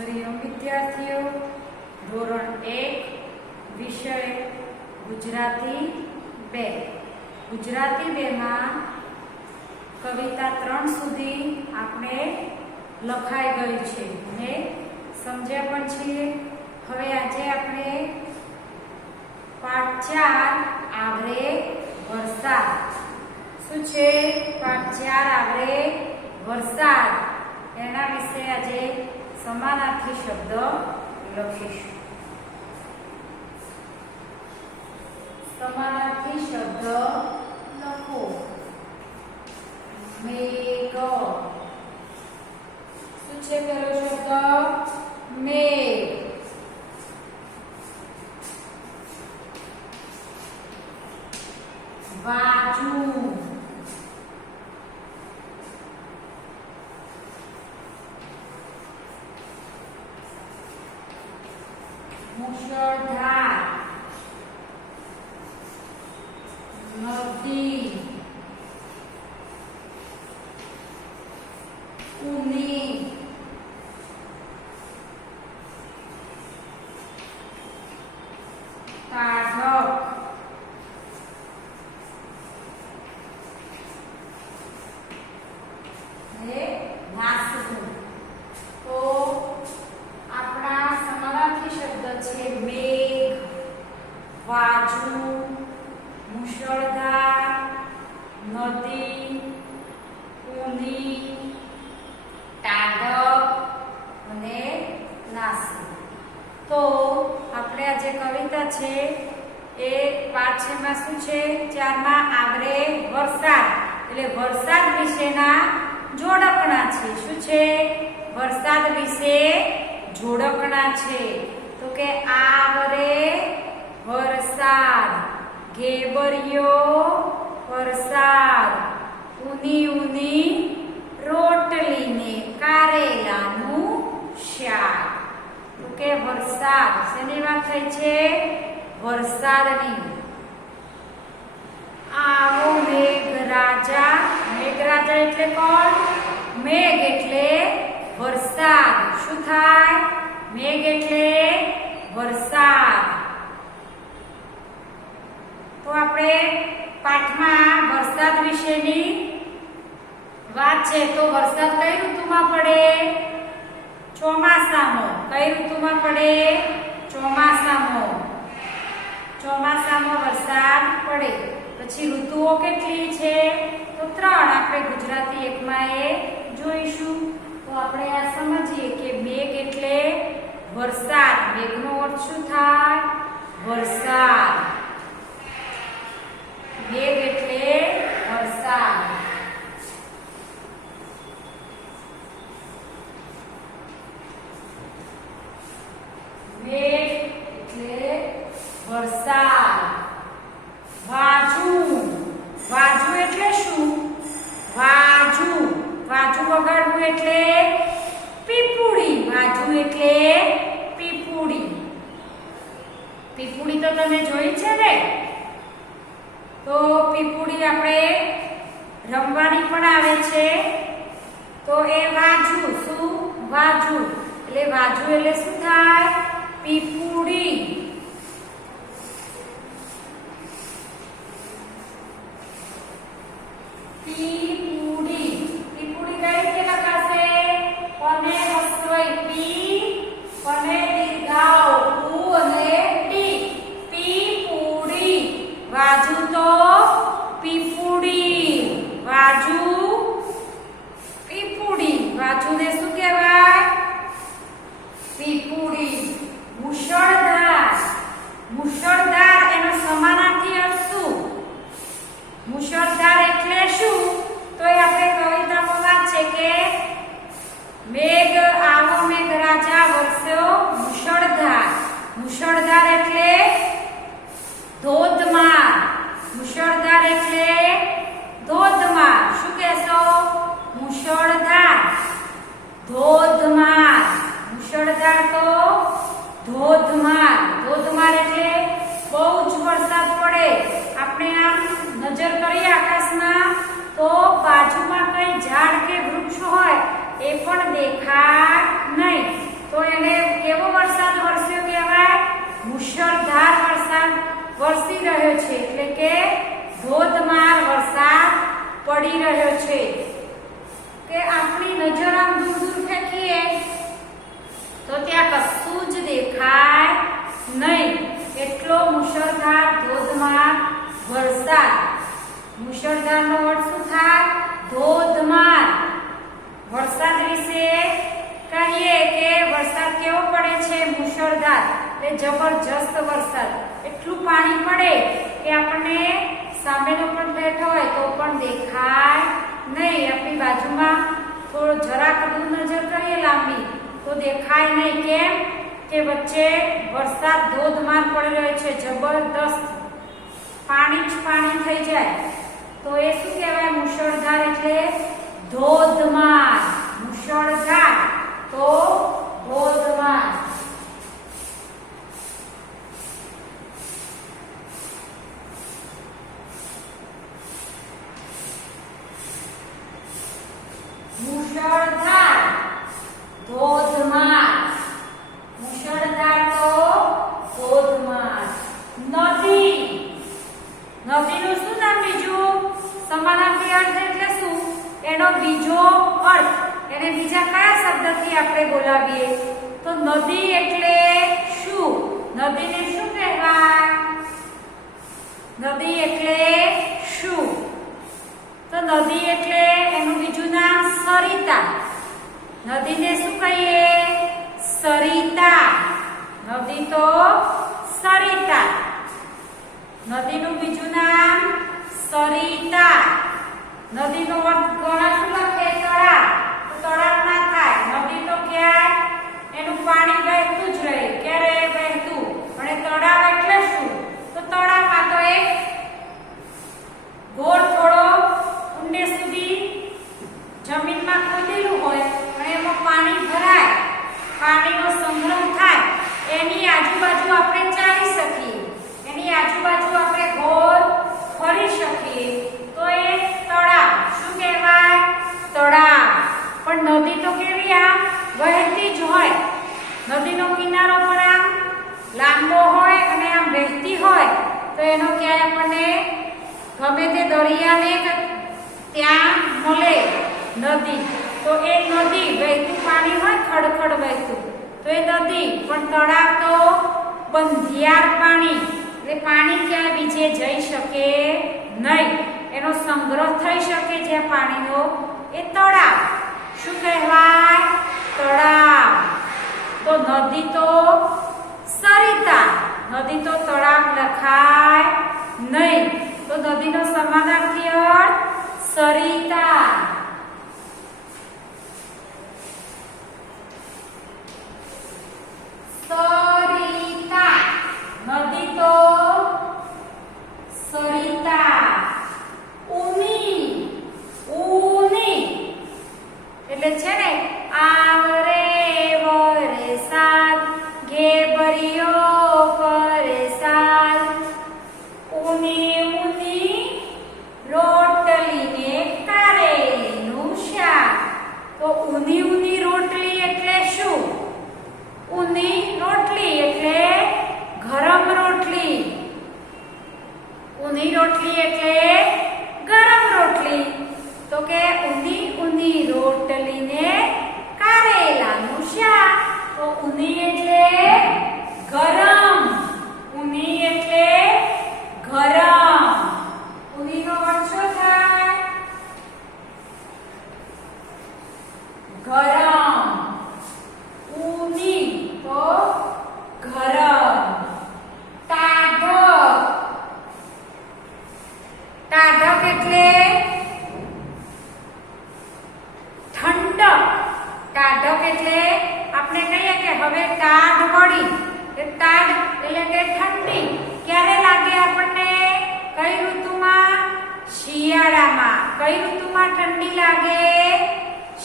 હરિઓમ વિદ્યાર્થીઓ, ધોરણ 1 વિષય ગુજરાતી 2. ગુજરાતી 2 માં કવિતા 3 સુધી આપણે લખાઈ ગઈ છે અને સમજ્યા પણ છીએ. હવે આજે આપણે પાઠ 4 આવરે વરસાદ. શું છે? પાઠ 4 આવરે વરસાદ. એના વિશે આજે સમાનાર્થી શબ્દ લખીશું. સમાનાર્થી શબ્દ લખો. મેઘ. શું છે પેલો શબ્દ? મેઘ. વાજુ. મુશળધાર. નદી. ઊની. તાઢક. નાસવું. તો આપણા સમાનાર્થી શબ્દ છે મેઘ, વાજુ, મુશળધાર, નદી, ઊની, તાડક અને નાસવું. તો આપણે આ જે કવિતા છે એ પાઠ 6 માં શું છે? 4 માં આવરે વરસાદ એટલે વરસાદ વિશેના જોડકણા છે. શું છે? વરસાદ વિશે જોડકણા છે. તો કે આવરે વરસાદ, ઘેબરિયો વરસાદ, ઊની ઊની રોટલી ને કારેલાનું શાક. તો કે વરસાદ શેની વાત થઈ છે? વરસાદની. આવો મેઘરાજા. મેઘરાજા એટલે કોણ? મેઘ એટલે વરસાદ. શું થાય? મેઘ એટલે વરસાદ. તો આપણે પાઠમાં વરસાદ વિશેની વાત છે. તો વરસાદ કઈ ઋતુમાં પડે? ચોમાસામાં. કઈ ઋતુમાં પડે? ચોમાસામાં. ચોમાસામાં વરસાદ પડે. પછી ઋતુઓ કેટલી છે? તો 3. આપણે ગુજરાતી 1 માં એ જોઈશું. તો આપણે આ સમજીએ કે મેઘ એટલે વરસાદ. મેઘનો અર્થ શું થાય? વરસાદ. મેઘ એટલે વરસાદ. મેઘ એટલે વરસાદ. વાજુ. વાજુ એટલે શું? વાજુ. વાજુ વગાડવું એટલે પીપુડી. વાજુ એટલે પીપુડી. પીપુડી તો તમે જોઈ છે ને? તો પીપુડી આપણે રમવાની પણ આવે છે. તો એ વાજુ. શું? વાજુ. એટલે વાજુ એટલે શું થાય? પીપુડી. પીપુડી. પીપુડી કઈ રીતે લખાશે? પને હસ્વઈ પી, પને દીર્ઘાઓ પુ અને ડી. પીપુડી. વાજુ તો પીપુડી. વાજુ પીપુડી. વાજુને શું કહેવાય? પીપુડી. મુશળધાર. રહ્યો છે, એટલે કે ધોધમાર વરસાદ પડી રહ્યો છે. કે આપણી નજર આમ દૂર દૂર ફેંકીએ તો ત્યાં કશું જ દેખાય નહીં. એટલો મુશળધાર ધોધમાર વરસાદ. મુશળધારનો અર્થ શું થાય? ધોધમાર. વરસાદ વિશે કહીએ કે વરસાદ કેવો પડે છે? મુશળધાર. એટલે જબરજસ્ત વરસાદ. એટલું પાણી પડે કે આપણને સામેનો પણ બેઠો હોય તો પણ દેખાય નહીં. આપણી બાજુમાં થોડો જરાક દૂર નજર કરીએ લાંબી તો દેખાય નહીં. કેમ કે વચ્ચે વરસાદ ધોધમાર પડી રહ્યો છે, જબરદસ્ત. પાણી જ પાણી થઈ જાય તો એ શું કહેવાય? મુશળધાર. એટલે ધોધમાર. મુશળધાર તો ધોધમાર. મુશળધાર ધોધમાર. મુશળધાર તો ધોધમાર. નદી. નદીનું શું નામ બીજું? સમાનાર્થી અર્થ એટલે શું? એનો બીજો અર્થ, એને બીજા કયા શબ્દથી આપણે બોલાવીએ તો નદી એટલે શું? નદીને શું કહેવાય? નદી એટલે શું? તો નદી એટલે એનું બીજું નામ સરિતા. નદીને શું કહીએ? સરિતા. નદી તો સરિતા. નદીનું બીજું નામ સરિતા. નદીનો અર્થ ઘણા શું લખે? તળાવ. તો તળાવ ના થાય. નદી તો ક્યાંય એનું પાણી વહેતું જ રહે. ક્યારે વહેતું. અને તળાવ એટલે શું? તો તળાવમાં તો એક ગોળ થોડો ઊંડે સુધી જમીનમાં ખોદેલું હોય અને એમાં પાણી ભરાય, પાણીનો સંગ્રહ થાય. એની આજુબાજુ આપણે ચાલી શકીએ, એની આજુબાજુ આપણે ગોળ ફરી શકીએ તો એ તળાવ. શું કહેવાય? તળાવ. પણ નદી તો કેવી? આમ વહેતી જ હોય. નદીનો કિનારો પણ આમ લાંબો હોય અને આમ વહેતી હોય તો એનો ક્યાંય આપણને ગમે તે દરિયાને ત્યાં મળે નદી. તો એ નદી વહેતું પાણી હોય, ખડખડ વહેતું, તો એ નદી. પણ તળાવ તો બંધિયાર પાણી, એટલે પાણી ક્યાંય બીજે જઈ શકે નહીં. એનો સંગ્રહ થઈ શકે જ્યાં પાણીનો, એ તળાવ. શું કહેવાય? તળાવ. તો નદી તો સરિતા. નદી તો તળાવ લખાય નહીં. તો નદીનો સમાનાર્થી અર્થ સરિતા. સરિતા. નદી તો સરિતા. ઊની. ઊની એટલે છે ને આવરે વરસાદ ઘેબરિયો પરેસાદ. ઊની ઊની રોટલીને કારેલીનું શાક. તો ઊની ઊની રોટલી એટલે શું? ઊની રોટલી એટલે ગરમ રોટલી. ઊની રોટલી એટલે ગરમ રોટલી. તો કે ઊની ઊની રોટલીને કારેલાનું શાક. તો ઊની એટલે ગરમ. ઊની એટલે ગરમ. ઊનીનો અર્થ શું થાય? ગરમ. ઊની તો ગરમ. ટાઢક. ટાઢક એટલે ઠંડક. ટાઢક એટલે આપણે કહીએ કે હવે ટાઢ પડી. ટાઢ એટલે કે ઠંડી. ક્યારે લાગે આપણને? કઈ ઋતુમાં? શિયાળામાં. કઈ ઋતુમાં ઠંડી લાગે?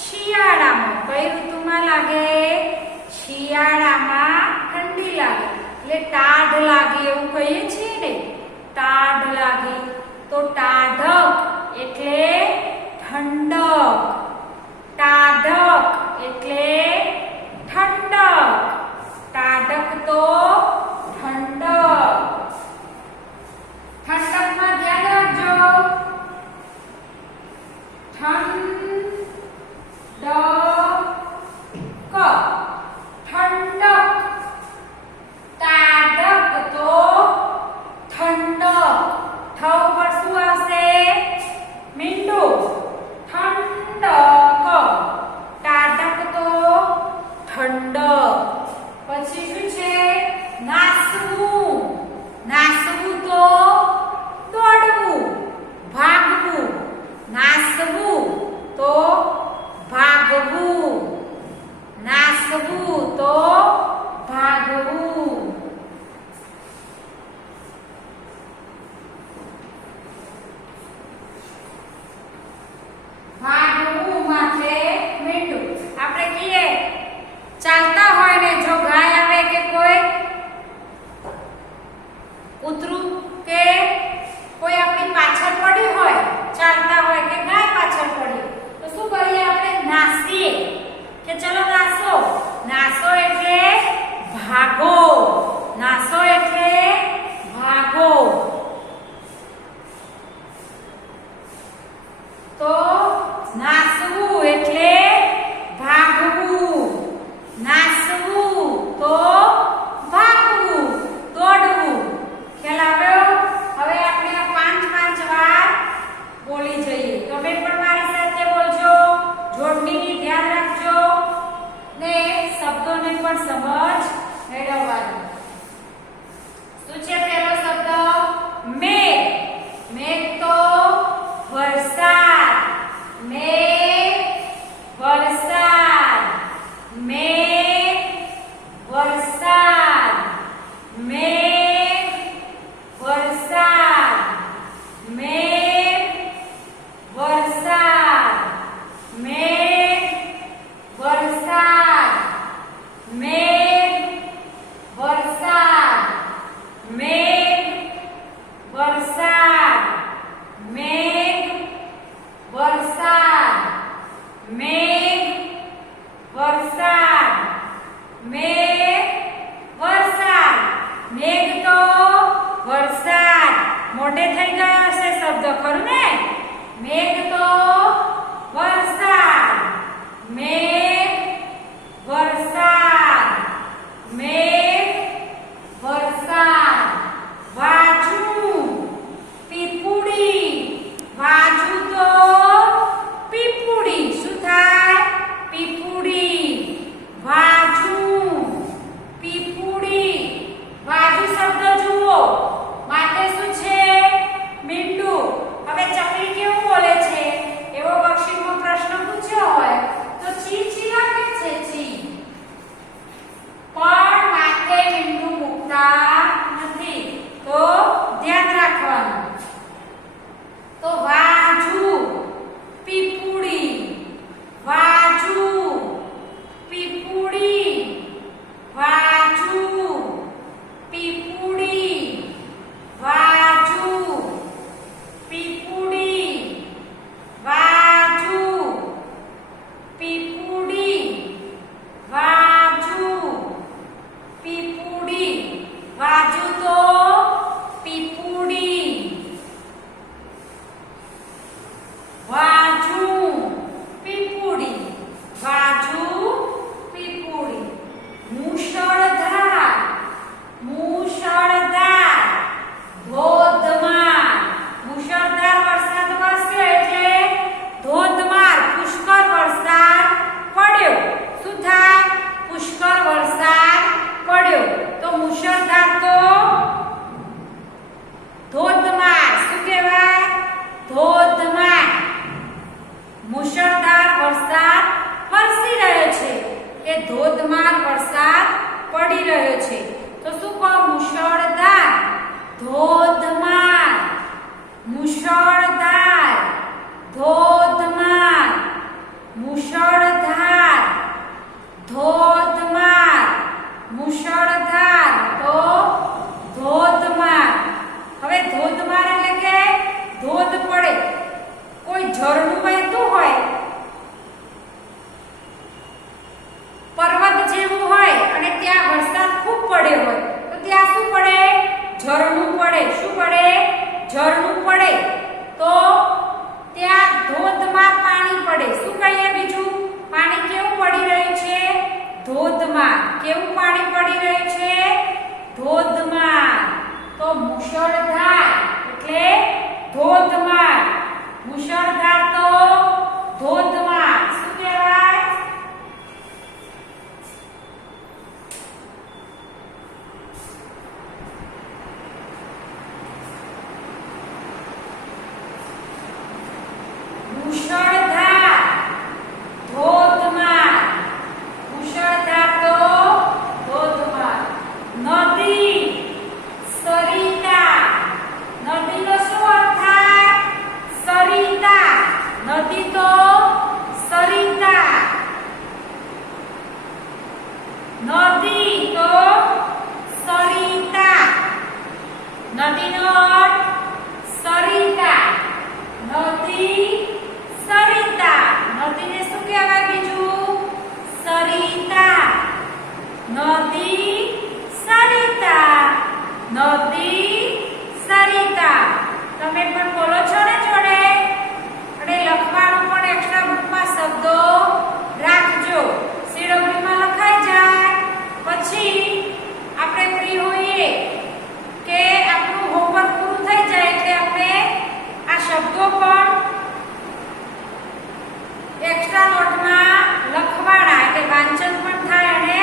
શિયાળામાં. કઈ ઋતુમાં લાગે? શિયાળામાં ઠંડી લાગે. એટલે ટાઢ લાગે એવું કહીએ છીએ ને, ટાઢ લાગે. તો ટાઢક એટલે ઠંડક. ટાઢક એટલે ઠંડક. ટાઢક તો ઠંડક. ઠંડક. તાડક તો ઠંડક. ઠ ઉપર શું આવશે? મીંડું. ઠંડક. તાડક તો ઠંડક. પછી શું છે? નાસવું. નાસવું તો દોડવું, ભાગવું. નાસવું તો ભાગવું. નાસવું તો ભાગવું. ભાગવું માટે મીંડું. આપણે કહીએ ચાલતા હોય ને જો ગાય આવે કે કોઈ કૂતરું કે કોઈ આપણી પાછળ પડ્યું હોય, ચાલતા હોય કે ગાય પાછળ પડી, તો શું કરીએ આપણે? નાસીએ કે ચલો નાસો. નાસો એટલે ભાગો. નાસો એટલે ભાગો. તો નાસવું એટલે ભાગવું. નાસવું તો ભાગવું, દોડવું. ખ્યાલ આવ્યો? હવે આપણે આ 5 વાર બોલી જઈએ. તમે પણ મારી સાથે બોલજો. જોડણીની ધ્યાન રાખજો ને શબ્દોને પણ સમજ મેળવવાની. શું છે પહેલો શબ્દ? મેઘ. મેઘ તો વરસાદ. મેઘ વરસાદ. મેઘ વરસાદ. મેઘ વરસાદ. મેઘ વરસાદ. મેઘ વરસાદ. મેઘ વરસાદ. મેઘ વરસાદ. મેઘ વરસાદ. મેઘ વરસાદ. મેઘ વરસાદ. મેઘ તો વરસાદ. મોઢે થઈ ગયો હશે શબ્દ, ખરું ને? મેઘ તો વરસાદ. મેઘ વરસાદ. મેઘ વરસાદ. વાજુ. પીપુડી. વાજુ તો પીપુડી. શું થાય? પીપુડી. વાજુ. પીપુડી. વાજુ શબ્દ જુઓ. માટે શું છે? મીંડું. હવે ચકલી કેવું બોલે છે? એવો વર્કશીટમાં પ્રશ્ન પૂછ્યો હોય તો ચી ચી લાગે છે? ચી. પણ માથે મીંડું મૂકતા નથી. તો ધ્યાન રાખવાનું. તો વાજુ. પીપુડી. વાજુ. પીપુડી. વાજુ. પીપુડી. વાજુ. પીપુડી. વાજુ. પીપુડી. વાજુ. પીપુડી. વાજુ તો પીપુડી. વાજુ. પીપુડી. વાજુ. પીપુડી. મુશળધાર. મુશળધાર. ધોધમાર. મુશળધાર વરસાદ વરસે એટલે ધોધમાર, પુષ્કળ વરસાદ પડ્યો. શું થાય? પુષ્કળ વરસાદ પડ્યો. તો મુશળધાર તો ધોધમાર. શું કહેવાય? ધોધમાર. મુશળધાર વરસાદ વરસી રહ્યો છે કે ધોધમાર વરસાદ પડી રહ્યો છે. તો શું કહો? મુશળધાર. ધોધમાર. મુશળધાર. ધોધમાર. મુશળધાર. ધોધમાર. મુશળધાર તો ધોધમાર. હવે ધોધમાર એટલે કે ધોધ પડે. કોઈ ઝરણું વહેતું હોય, પર્વત જેવું હોય અને ત્યાં વરસાદ ખૂબ પડ્યો હોય તો ત્યાં શું પડે? ઝરણું પડે. શું પડે? ઝરણું પડે. તો ત્યાં ધોધમાર કેવું પાણી પડી રહ્યું છે? ધોધમાર. તો મુશળધાર એટલે ધોધમાર. મુશળધાર તો ધોધમાર. શું કહેવાય? મુશળધાર ધોધમાર. મુશળધાર તો ધોધમાર. નદી સરિતા. નદીનો શું અર્થ થાય? સરિતા. નદી તો સરિતા. નદી તો સરિતા. નદીનો અર્થ સરિતા. નદી સરિતા. નદીને શું કહેવાય બીજું? સરિતા. નદી સરિતા. નદી સરિતા. તમે પણ બોલો છો ને જોડે? અને લખવાનું પણ એક્સ્ટ્રા બુકમાં શબ્દો રાખજો. શિરોમણીમાં લખાઈ જાય પછી આપણે ફ્રી હોઈએ કે આપણું હોમવર્ક પૂરું થઈ જાય એટલે આપણે આ શબ્દો પણ એક્સ્ટ્રા નોટમાં લખવાના, એટલે વાંચન પણ થાય અને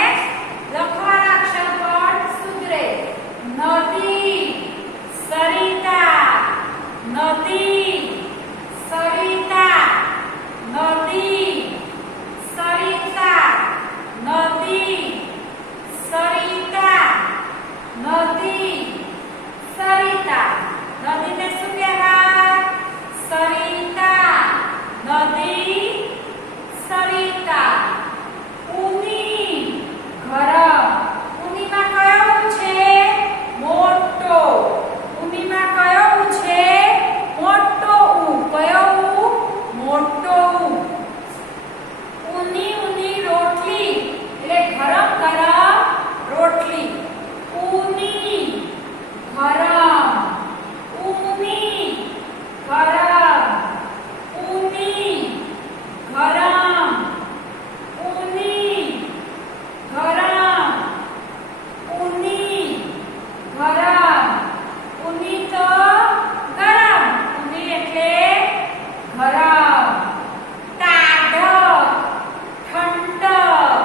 લખવાના અક્ષર પણ સુધરે. નદી સરિતા. નદી સરિતા. નદી સરિતા. નદી સરિતા. નદી સરિતા. નદીને શું કહેવાય? સરિતા. નદી સરિતા. ઊની ગરમ. ઊનીમાં કયો ઉ છે? મોટો. ઊનીમાં કયો ઉ છે? મોટો ઉ. કયો ઉ? મોટો ઉ. ઊની ઊની રોટલી એટલે ગરમ ગરમ રોટલી. ઊની ગરમ. ઊની ગરમ. ઊની ગરમ. ઊની ગરમ. ઊની ગરમ. ઊની તો ગરમ. ઊની એટલે ગરમ. તાડક ઠંડક.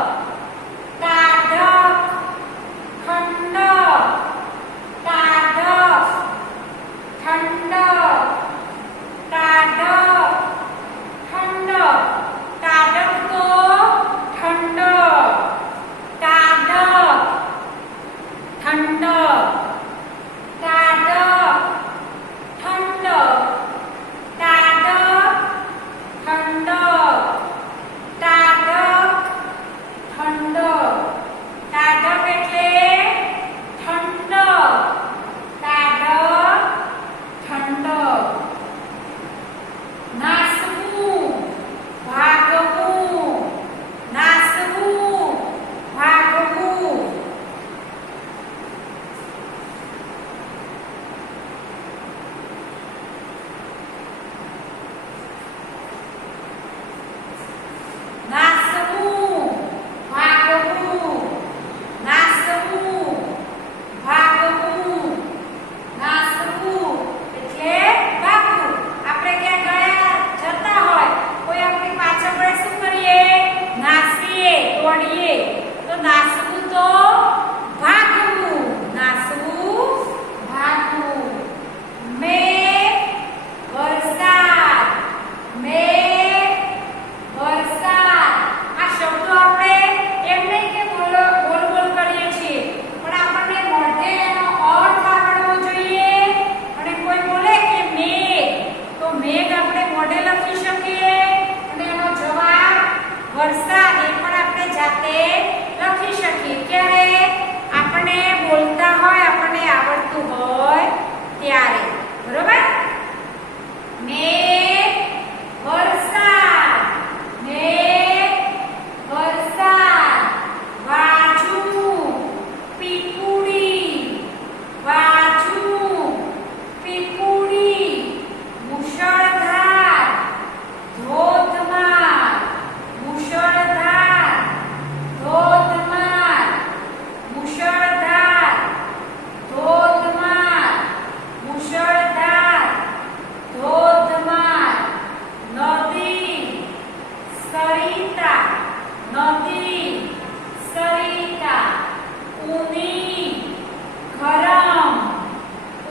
તાડક ઠંડક. તાડક ઠંડક. તાડક ઠંડક. તાડક તો ઠંડક. તાડક ઠંડક. તાડક ઠંડક. તાડક ઠંડક. તાડક ઠંડક. તાડક એટલે ઠંડક. તાડક ઠંડક. નાસવું ભાગવું. નાસવું ભાગવું. નાસવું ભાગવું. નાસવું ભાગવું. નાસવું એટલે ભાગવું. આપણે ક્યાં જતા હોય, કોઈ આપણી પાછળ પડે શું કરીએ? નાસીએ, દોડીએ. તો નાસવું તો ભાગવું. નાસવું ભાગવું. મેઘ વરસાદ. મેઘ વરસાદ. આ શબ્દો આપણે એમ નહીં કે બોલ બોલ કરીએ છીએ, પણ આપણને મોઢે એનો અર્થ આવડવો જોઈએ. અને કોઈ બોલે કે મેઘ, તો મેઘ આપણે મોઢે લખી શકીએ અને એનો જવાબ વરસાદ એ પણ આપણે જાતે લખી શકીએ. ક્યારે? આપણે બોલતા હોય, આપણને આવડતું હોય ત્યારે. બરોબર? મેઘ વરસાદ. મેઘ વરસાદ. વાજુ પીપુડી. વાજુ પીપુડી. મુશળધાર. ધોધમાર. મુશળધાર. ધોધમાર. સરિતા નદી સરિતા ઊની ગરમ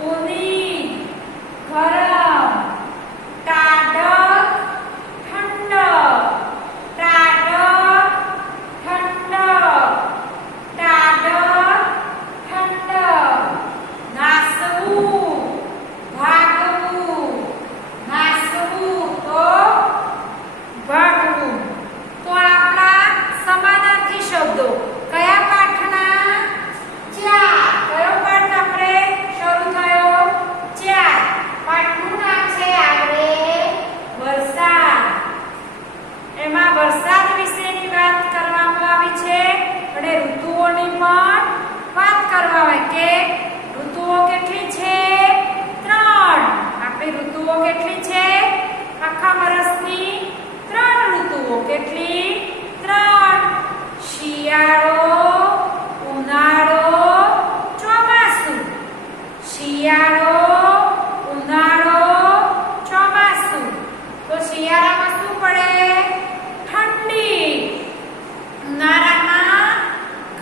ઊની ગરમ ટાઢક ઠંડક ટાઢક ઠંડક ટાઢક ઠંડક નાસવું ભાગવું નાસવું તો ભાગવું તો આપણા સમાનાર્થી શબ્દો કયા પાઠના ચાર કયો પાઠ આપણે શરૂ થયો ચાર પાઠનું નામ છે આપણે વરસાદ એમાં વરસાદ વિશેની વાત કરવામાં આવી છે અને ઋતુઓની પણ વાત કરવામાં આવી કે ઋતુઓ કેટલી છે ત્રણ આપણી ઋતુઓ કેટલી છે આખા વર્ષની ત્રણ ઋતુઓ કેટલી ત્રણ શિયાળો ઉનાળો ચોમાસું શિયાળો ઉનાળો ચોમાસું તો શિયાળામાં શું પડે ઠંડી ઉનાળામાં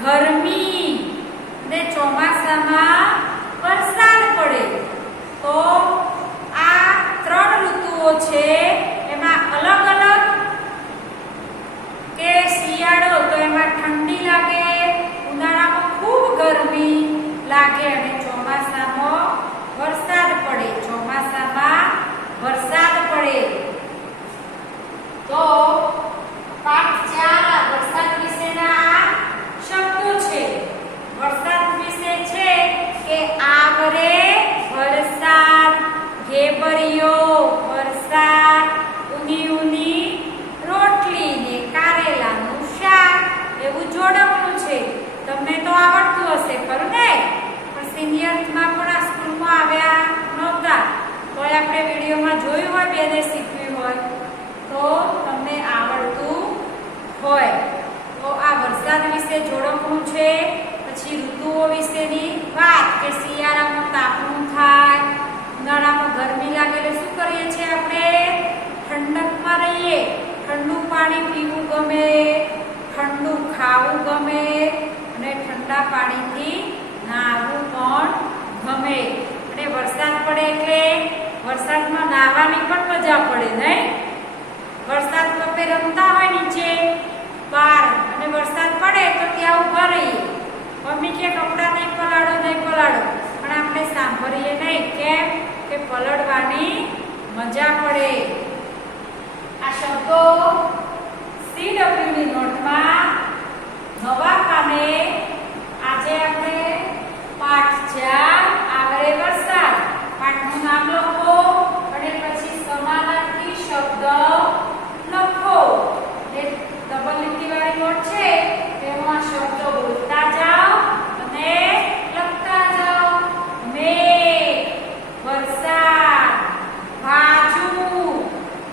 ગરમી અને ચોમાસામાં વરસાદ પડે તો આ ત્રણ ઋતુઓ છે એમાં અલગ અલગ કે શિયાળો તો એમાં ઠંડી લાગે ઉનાળામાં ખૂબ ગરમી લાગે અને ચોમાસામાં વરસાદ પડે ચોમાસામાં વરસાદ પડે તો પાઠ 4 વરસાદ વિશેના શબ્દો છે વરસાદ વિશે છે કે આવરે વરસાદ ઘેબરિયો વરસાદ ઉની ઉની રોટલી ને કારેલાનું શાક એવું જોડકનું છે તમને તો આવડતું હશે ખરું ને પણ સિનિયરમાં પણ આ સ્કૂલમાં આવ્યા નહોતા તો આપણે વિડીયોમાં જોયું હોય બેને શીખવ્યું હોય તો તમને આવડતું હોય તો આ વરસાદ વિશે જોડકનું છે પછી ઋતુઓ વિશેની વાત કે શિયાળામાં તાપનું થાય ઉનાળામાં ગરમી લાગે એટલે શું કરીએ છીએ આપણે ઠંડકમાં રહીએ ઠંડુ પાણી પીવું ગમે ઠંડુ ખાવું ગમે અને ઠંડા પાણીથી નાહવું પણ ગમે અને વરસાદ પડે એટલે વરસાદમાં નાહવાની પણ મજા પડે નહીં વરસાદ કપે રમતા હોય નીચે બહાર અને વરસાદ પડે તો ત્યાં ઊભા રહીએ મમ્મી કે કપડાં નહીં પલાળો પણ આપણે સાંભળીએ નહીં કેમ કે પલળવાની મજા પડે આ શબ્દો CW ની નોટમાં નવા પાને આજે આપણે પાઠ 4 આવરે વરસાદ પાઠનું નામ લખો અને પછી સમાનાર્થી શબ્દ લખો એ ડબલ લીટી વાળી નોટ છે તેમાં શબ્દો બોલતા જાઓ અને લખતા જાઓ મેઘ વરસાદ ભાજુ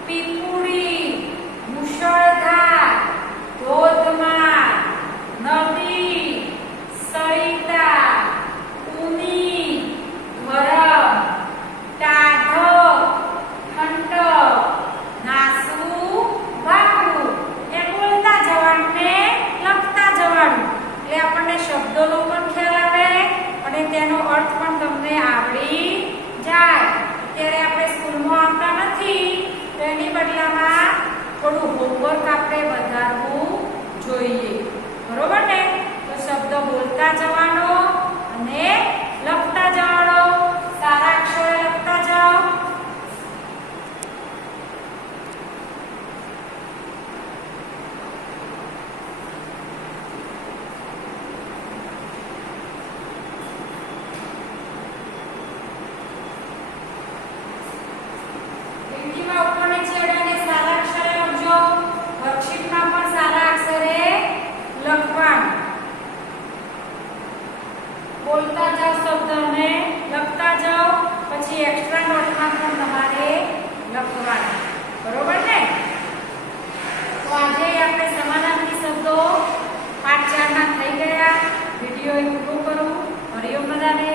પીપુડી મુશળધાર ધોધમાર નદી સરિતા ઊની ગરમ ટાઢક ઠંડક નાસવું ભાગવું એ બોલતા જવાનું ને લખતા જવાનું એટલે આપણને શબ્દોનો પણ ખ્યાલ આવે અને તેનો અર્થ પણ તમને આવડી જાય અત્યારે આપણે સ્કૂલમાં આવતા નથી તો એની બદલામાં થોડું હોમવર્ક આપણે વધારવું જોઈએ બરોબર ને તો શબ્દ બોલતા જવાનો અને લખતા જવાનો સારા અક્ષરે લખતા જાઓ લીટીમાં ઉપર નીચે અડાને સારા અક્ષરે લખજો વર્કશીટમાં પણ સારા અક્ષરે લખવાનું બોલતા જાઓ શબ્દને લખતા જાઓ પછી એક્સ્ટ્રા નોટમાં પણ તમારે લખવાનું બરોબર ને તો આજે આપણે સમાનાર્થી શબ્દો પાઠ 4 ના થઈ ગયા વિડિયો પૂરો કરું હરિઓમ બધાને